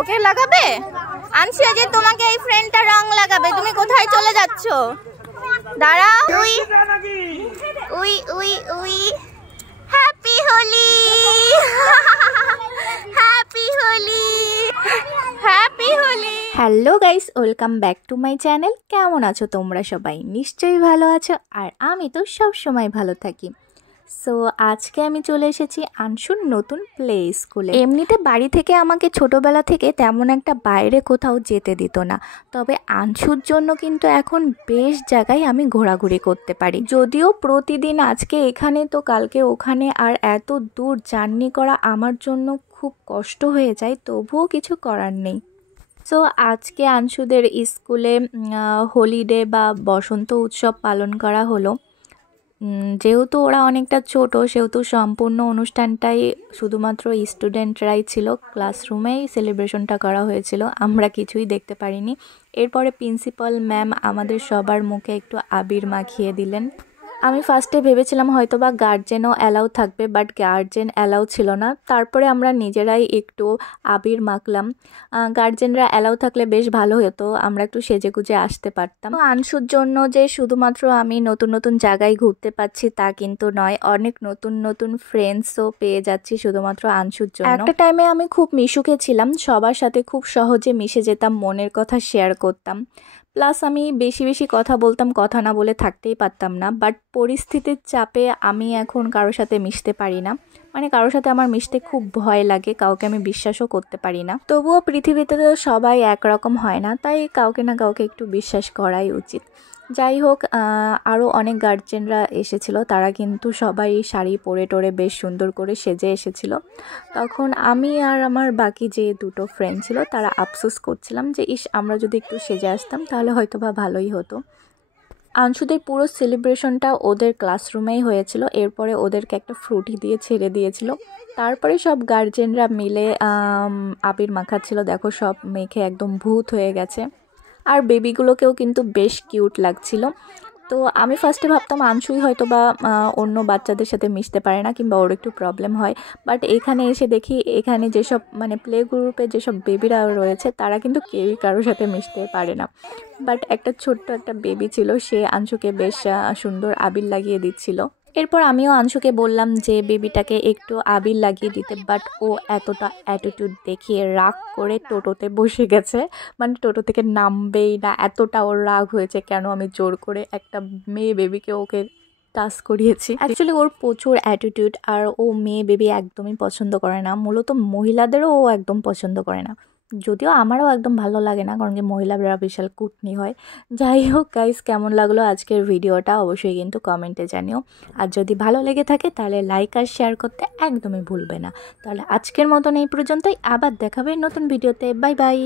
ওকে লাগাবে? আনছি যে তোমাকে এই ফ্রেন্ডটা রং লাগাবে। তুমি কোথায় চলে যাচ্ছ? দাঁড়াও। উই উই উই উই happy Holi, happy Holi, happy Holi. Hello guys, welcome back to my channel. কেমন আছো তোমরা সবাই? নিশ্চয়ই ভালো আছো, আর আমি তো সব সময় ভালো থাকি। সো আজকে আমি চলে এসেছি আনশুর নতুন প্লে স্কুলে। এমনিতে বাড়ি থেকে আমাকে ছোটোবেলা থেকে তেমন একটা বাইরে কোথাও যেতে দিত না, তবে আনশুর জন্য কিন্তু এখন বেশ জায়গায় আমি ঘোরাঘুরি করতে পারি। যদিও প্রতিদিন আজকে এখানে তো কালকে ওখানে, আর এত দূর জার্নি করা আমার জন্য খুব কষ্ট হয়ে যায়, তবুও কিছু করার নেই। সো আজকে আনশুদের স্কুলে হোলিডে বা বসন্ত উৎসব পালন করা হলো। যেহেতু ওরা অনেকটা ছোট, সেহেতু সম্পূর্ণ অনুষ্ঠানটাই শুধুমাত্র স্টুডেন্টরাই ছিল। ক্লাসরুমেই সেলিব্রেশনটা করা হয়েছিল, আমরা কিছুই দেখতে পারিনি। এরপরে প্রিন্সিপাল ম্যাম আমাদের সবার মুখে একটু আবির মাখিয়ে দিলেন। আমি ফার্স্টে ভেবেছিলাম হয়তো বা গার্জেনও অ্যালাউ থাকবে, বাট গার্জেন অ্যালাউ ছিল না। তারপরে আমরা নিজেরাই একটু আবির মাখলাম। গার্জেনরা অ্যালাউ থাকলে বেশ ভালো হতো, আমরা একটু সেজেগুজে আসতে পারতাম। আনশুর জন্য যে শুধুমাত্র আমি নতুন নতুন জায়গায় ঘুরতে পাচ্ছি তা কিন্তু নয়, অনেক নতুন নতুন ফ্রেন্ডসও পেয়ে যাচ্ছি শুধুমাত্র আনশুর জন্য। একটা টাইমে আমি খুব মিশুকে ছিলাম, সবার সাথে খুব সহজে মিশে যেতাম, মনের কথা শেয়ার করতাম। প্লাস আমি বেশি বেশি কথা বলতাম, কথা না বলে থাকতেই পারতাম না। বাট পরিস্থিতির চাপে আমি এখন কারোর সাথে মিশতে পারি না, মানে কারোর সাথে আমার মিশতে খুব ভয় লাগে, কাউকে আমি বিশ্বাসও করতে পারি না। তবুও পৃথিবীতে তো সবাই একরকম হয় না, তাই কাউকে না কাউকে একটু বিশ্বাস করাই উচিত। যাই হোক, আরও অনেক গার্জেনরা এসেছিলো, তারা কিন্তু সবাই শাড়ি পরে টোরে বেশ সুন্দর করে সেজে এসেছিল। তখন আমি আর আমার বাকি যে দুটো ফ্রেন্ড ছিল তারা আফসোস করছিলাম যে আমরা যদি একটু সেজে আসতাম তাহলে হয়তো বা ভালোই হতো। আনশুদের পুরো সেলিব্রেশনটা ওদের ক্লাসরুমেই হয়েছিল। এরপরে ওদেরকে একটা ফ্রুটি দিয়ে ছেড়ে দিয়েছিল। তারপরে সব গার্জেনরা মিলে আবির মাখাচ্ছিল। দেখো সব মেখে একদম ভূত হয়ে গেছে, আর বেবিগুলোকেও কিন্তু বেশ কিউট লাগছিল। তো আমি ফার্স্টে ভাবতাম আনশুই হয়তো বা অন্য বাচ্চাদের সাথে মিশতে পারে না, কিংবা ওর একটু প্রবলেম হয়। বাট এখানে এসে দেখি এখানে যেসব মানে প্লে গ্রুপে যেসব বেবিরা রয়েছে তারা কিন্তু কেউই কারোর সাথে মিশতে পারে না। বাট একটা ছোট্ট একটা বেবি ছিল, সে আনশুকে বেশ সুন্দর আবির লাগিয়ে দিচ্ছিল। এরপর আমিও আনশুকে বললাম যে বেবিটাকে একটু আবির লাগিয়ে দিতে, বাট ও এতটা অ্যাটিটিউড দেখিয়ে রাগ করে টোটোতে বসে গেছে, মানে টোটো থেকে নামবেই না, এতটা ওর রাগ হয়েছে কেন আমি জোর করে একটা মেয়ে বেবিকে ওকে টাচ করিয়েছি। অ্যাকচুয়ালি ওর প্রচুর অ্যাটিটিউড, আর ও মেয়ে বেবি একদমই পছন্দ করে না, মূলত মহিলাদেরও ও একদম পছন্দ করে না। যদিও আমারও একদম ভালো লাগে না, কারণ কি মহিলারা বিশাল কুটনি হয়। যাই হোক গাইস, কেমন লাগলো আজকের ভিডিওটা অবশ্যই কিন্তু কমেন্টে জানিও। আর যদি ভালো লেগে থাকে তাহলে লাইক আর শেয়ার করতে একদমই ভুলবে না। তাহলে আজকের মতন এই পর্যন্তই, আবার দেখাবে নতুন ভিডিওতে। Bye bye.